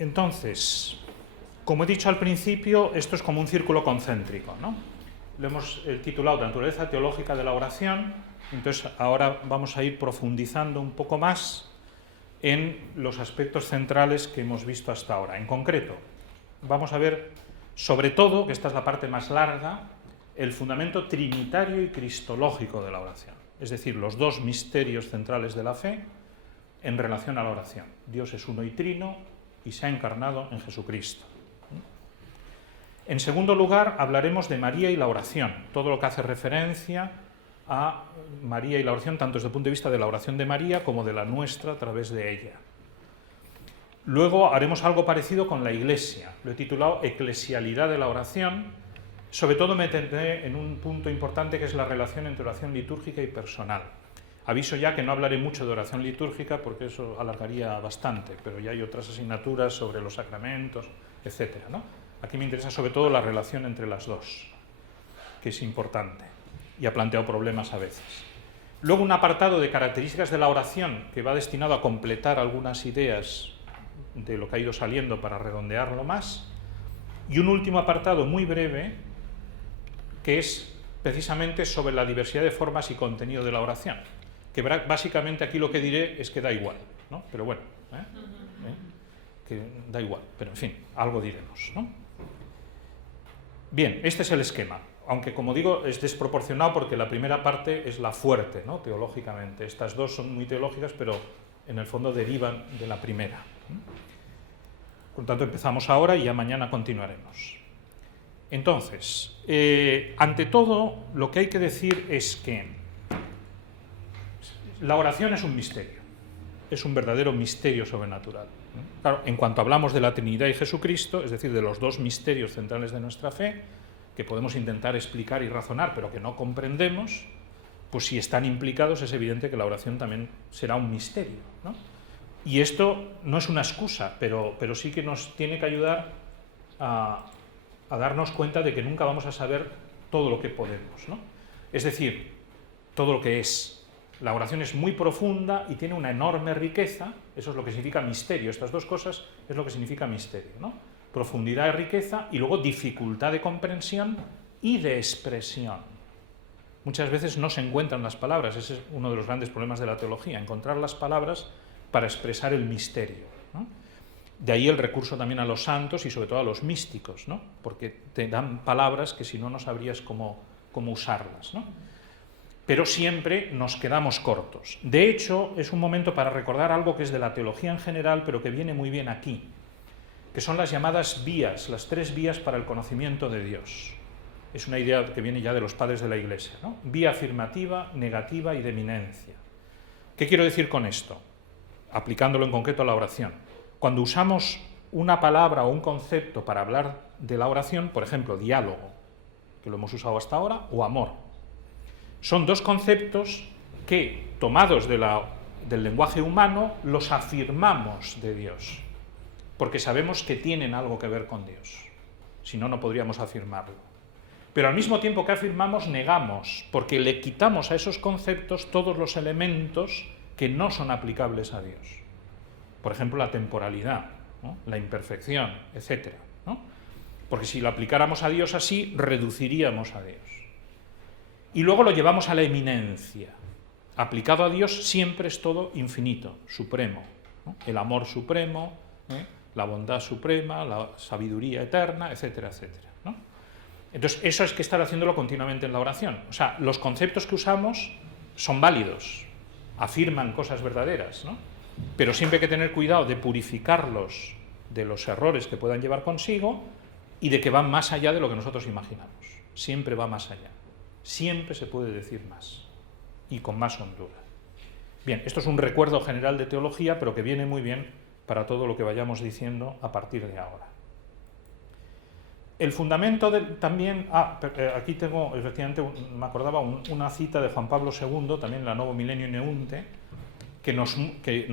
Entonces, como he dicho al principio, esto es como un círculo concéntrico, ¿no? Lo hemos titulado Naturaleza teológica de la oración. Entonces ahora vamos a ir profundizando un poco más en los aspectos centrales que hemos visto hasta ahora. En concreto, vamos a ver, sobre todo, que esta es la parte más larga, el fundamento trinitario y cristológico de la oración. Es decir, los dos misterios centrales de la fe en relación a la oración. Dios es uno y trino y se ha encarnado en Jesucristo. En segundo lugar, hablaremos de María y la oración, todo lo que hace referencia a María y la oración, tanto desde el punto de vista de la oración de María como de la nuestra a través de ella. Luego haremos algo parecido con la Iglesia, lo he titulado Eclesialidad de la oración. Sobre todo me detendré en un punto importante que es la relación entre oración litúrgica y personal. Aviso ya que no hablaré mucho de oración litúrgica porque eso alargaría bastante, pero ya hay otras asignaturas sobre los sacramentos, etc., ¿no? Aquí me interesa sobre todo la relación entre las dos, que es importante y ha planteado problemas a veces. Luego un apartado de características de la oración que va destinado a completar algunas ideas de lo que ha ido saliendo para redondearlo más. Y un último apartado muy breve que es precisamente sobre la diversidad de formas y contenido de la oración. Que básicamente aquí lo que diré es que da igual, ¿no? Pero bueno, que da igual, pero en fin, algo diremos, ¿no? Bien, este es el esquema, aunque como digo es desproporcionado porque la primera parte es la fuerte, ¿no? Teológicamente. Estas dos son muy teológicas, pero en el fondo derivan de la primera. Por lo tanto, empezamos ahora y ya mañana continuaremos. Entonces, ante todo, lo que hay que decir es que la oración es un misterio, es un verdadero misterio sobrenatural. Claro, en cuanto hablamos de la Trinidad y Jesucristo, es decir, de los dos misterios centrales de nuestra fe, que podemos intentar explicar y razonar, pero que no comprendemos, pues si están implicados es evidente que la oración también será un misterio, ¿no? Y esto no es una excusa, pero sí que nos tiene que ayudar a darnos cuenta de que nunca vamos a saber todo lo que podemos, ¿no? Es decir, todo lo que es. La oración es muy profunda y tiene una enorme riqueza, eso es lo que significa misterio. Estas dos cosas es lo que significa misterio, ¿no? Profundidad y riqueza, y luego dificultad de comprensión y de expresión. Muchas veces no se encuentran las palabras, ese es uno de los grandes problemas de la teología, encontrar las palabras para expresar el misterio, ¿no? De ahí el recurso también a los santos y sobre todo a los místicos, ¿no? Porque te dan palabras que si no, no sabrías cómo usarlas, ¿no? Pero siempre nos quedamos cortos. De hecho, es un momento para recordar algo que es de la teología en general, pero que viene muy bien aquí, que son las llamadas vías, las tres vías para el conocimiento de Dios. Es una idea que viene ya de los padres de la Iglesia, ¿no? Vía afirmativa, negativa y de eminencia. ¿Qué quiero decir con esto? Aplicándolo en concreto a la oración. Cuando usamos una palabra o un concepto para hablar de la oración, por ejemplo, diálogo, que lo hemos usado hasta ahora, o amor, son dos conceptos que, tomados del lenguaje humano, los afirmamos de Dios, porque sabemos que tienen algo que ver con Dios. Si no, no podríamos afirmarlo. Pero al mismo tiempo que afirmamos, negamos, porque le quitamos a esos conceptos todos los elementos que no son aplicables a Dios. Por ejemplo, la temporalidad, ¿no? La imperfección, etc., ¿no? Porque si lo aplicáramos a Dios así, reduciríamos a Dios. Y luego lo llevamos a la eminencia. Aplicado a Dios siempre es todo infinito, supremo, ¿no? El amor supremo, la bondad suprema, la sabiduría eterna, etcétera, etcétera, ¿no? Entonces, eso es que estar haciéndolo continuamente en la oración. O sea, los conceptos que usamos son válidos, afirman cosas verdaderas, ¿no? Pero siempre hay que tener cuidado de purificarlos de los errores que puedan llevar consigo y de que van más allá de lo que nosotros imaginamos. Siempre va más allá. Siempre se puede decir más y con más hondura. Bien, esto es un recuerdo general de teología, pero que viene muy bien para todo lo que vayamos diciendo a partir de ahora. El fundamento también... aquí tengo, efectivamente, me acordaba una cita de Juan Pablo II, también en la Novo Milenio Neunte, que nos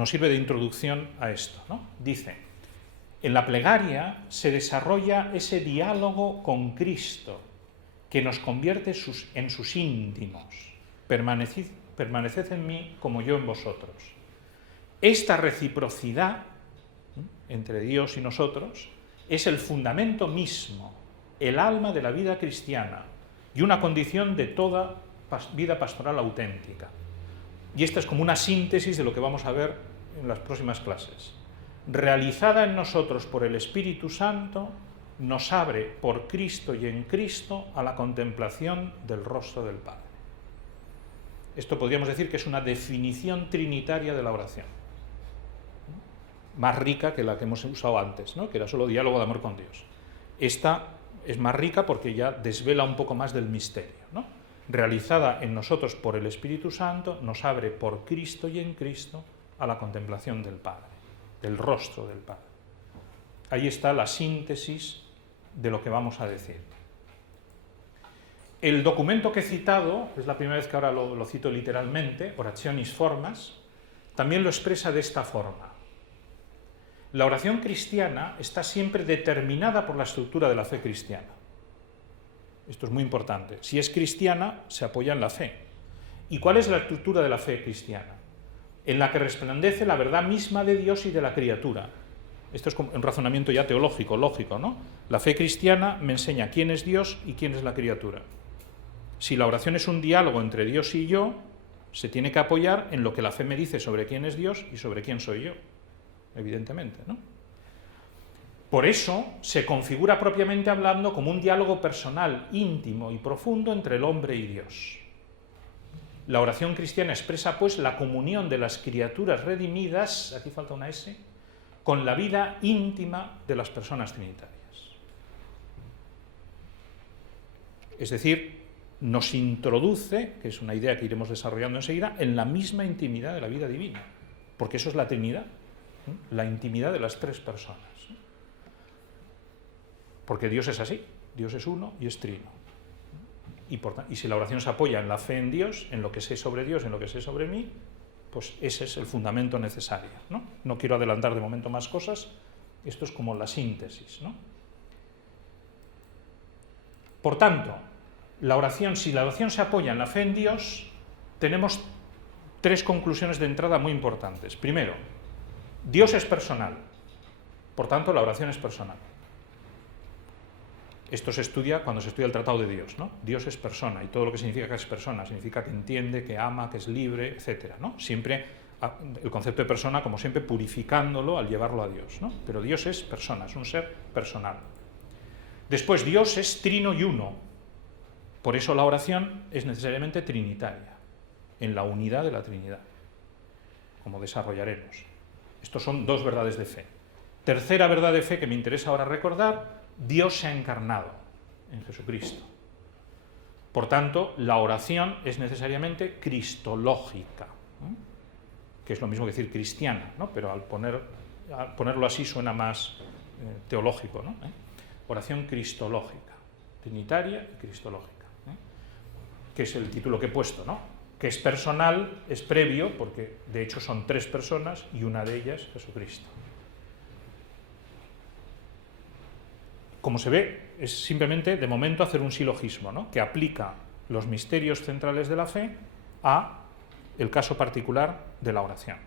sirve de introducción a esto, ¿no? Dice, en la plegaria se desarrolla ese diálogo con Cristo, que nos convierte en sus íntimos. Permaneced en mí como yo en vosotros. Esta reciprocidad entre Dios y nosotros, es el fundamento mismo, el alma de la vida cristiana y una condición de toda vida pastoral auténtica. Y esta es como una síntesis de lo que vamos a ver en las próximas clases. Realizada en nosotros por el Espíritu Santo, nos abre por Cristo y en Cristo a la contemplación del rostro del Padre. Esto podríamos decir que es una definición trinitaria de la oración, más rica que la que hemos usado antes, ¿no? Que era solo diálogo de amor con Dios. Esta es más rica porque ya desvela un poco más del misterio, ¿no? Realizada en nosotros por el Espíritu Santo, nos abre por Cristo y en Cristo a la contemplación del Padre, del rostro del Padre. Ahí está la síntesis de lo que vamos a decir. El documento que he citado, es la primera vez que ahora lo cito literalmente, Orationis Formas, también lo expresa de esta forma. La oración cristiana está siempre determinada por la estructura de la fe cristiana. Esto es muy importante. Si es cristiana, se apoya en la fe. ¿Y cuál es la estructura de la fe cristiana? En la que resplandece la verdad misma de Dios y de la criatura. Esto es un razonamiento ya teológico, lógico, ¿no? La fe cristiana me enseña quién es Dios y quién es la criatura. Si la oración es un diálogo entre Dios y yo, se tiene que apoyar en lo que la fe me dice sobre quién es Dios y sobre quién soy yo, evidentemente, ¿no? Por eso se configura propiamente hablando como un diálogo personal, íntimo y profundo entre el hombre y Dios. La oración cristiana expresa, pues, la comunión de las criaturas redimidas, aquí falta una S, con la vida íntima de las personas trinitarias. Es decir, nos introduce, que es una idea que iremos desarrollando enseguida, en la misma intimidad de la vida divina, porque eso es la Trinidad, la intimidad de las tres personas. Porque Dios es así, Dios es uno y es trino. Y si la oración se apoya en la fe en Dios, en lo que sé sobre Dios, en lo que sé sobre mí, pues ese es el fundamento necesario, ¿no? No quiero adelantar de momento más cosas, esto es como la síntesis, ¿no? Por tanto, si la oración se apoya en la fe en Dios, tenemos tres conclusiones de entrada muy importantes. Primero, Dios es personal, por tanto la oración es personal. Esto se estudia cuando se estudia el Tratado de Dios, ¿no? Dios es persona, y todo lo que significa que es persona, significa que entiende, que ama, que es libre, etc., ¿no? Siempre el concepto de persona, como siempre, purificándolo al llevarlo a Dios, ¿no? Pero Dios es persona, es un ser personal. Después, Dios es trino y uno. Por eso la oración es necesariamente trinitaria, en la unidad de la Trinidad, como desarrollaremos. Estos son dos verdades de fe. Tercera verdad de fe que me interesa ahora recordar: Dios se ha encarnado en Jesucristo. Por tanto, la oración es necesariamente cristológica, ¿no? Que es lo mismo que decir cristiana, ¿no? Pero al ponerlo así suena más teológico, ¿no? Oración cristológica, trinitaria y cristológica, que es el título que he puesto, ¿no? Que es personal, es previo, porque de hecho son tres personas y una de ellas Jesucristo. Como se ve, es simplemente, de momento, hacer un silogismo, ¿no? Que aplica los misterios centrales de la fe a el caso particular de la oración.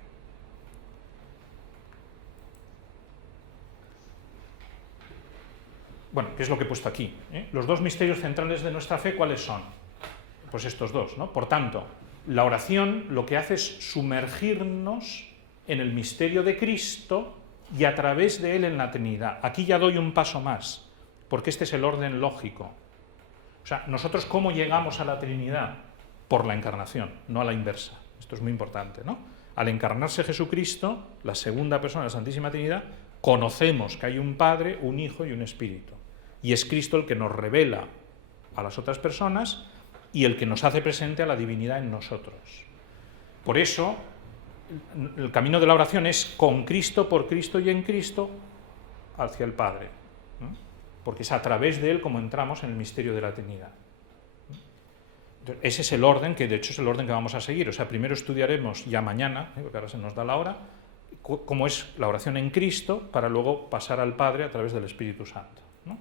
Bueno, ¿qué es lo que he puesto aquí? Los dos misterios centrales de nuestra fe, ¿cuáles son? Pues estos dos, ¿no? Por tanto, la oración lo que hace es sumergirnos en el misterio de Cristo y a través de él en la Trinidad. Aquí ya doy un paso más, porque este es el orden lógico. O sea, nosotros ¿cómo llegamos a la Trinidad? Por la encarnación, no a la inversa. Esto es muy importante, ¿no? Al encarnarse Jesucristo, la segunda persona de la Santísima Trinidad, conocemos que hay un Padre, un Hijo y un Espíritu. Y es Cristo el que nos revela a las otras personas y el que nos hace presente a la divinidad en nosotros. Por eso, el camino de la oración es con Cristo, por Cristo y en Cristo hacia el Padre, ¿no? Porque es a través de él como entramos en el misterio de la Trinidad. Entonces, ese es el orden, que de hecho es el orden que vamos a seguir. O sea, primero estudiaremos ya mañana, porque ahora se nos da la hora, cómo es la oración en Cristo, para luego pasar al Padre a través del Espíritu Santo, ¿no?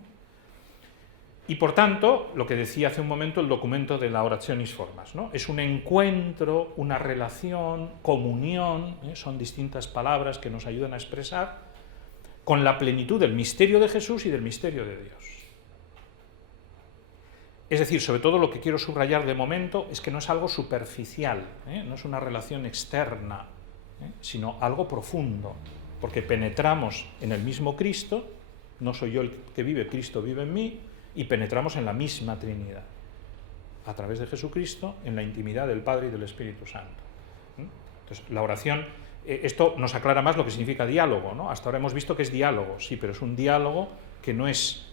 Y por tanto, lo que decía hace un momento el documento de la Orationis Formas, ¿no? Es un encuentro, una relación, comunión, son distintas palabras que nos ayudan a expresar con la plenitud del misterio de Jesús y del misterio de Dios. Es decir, sobre todo lo que quiero subrayar de momento es que no es algo superficial, no es una relación externa, sino algo profundo, porque penetramos en el mismo Cristo, no soy yo el que vive, Cristo vive en mí, y penetramos en la misma Trinidad, a través de Jesucristo, en la intimidad del Padre y del Espíritu Santo. Entonces, la oración, esto nos aclara más lo que significa diálogo, ¿no? Hasta ahora hemos visto que es diálogo, sí, pero es un diálogo que no es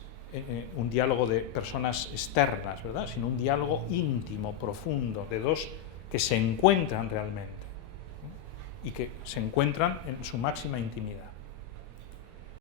un diálogo de personas externas, ¿verdad?, sino un diálogo íntimo, profundo, de dos que se encuentran realmente, ¿no?, y que se encuentran en su máxima intimidad.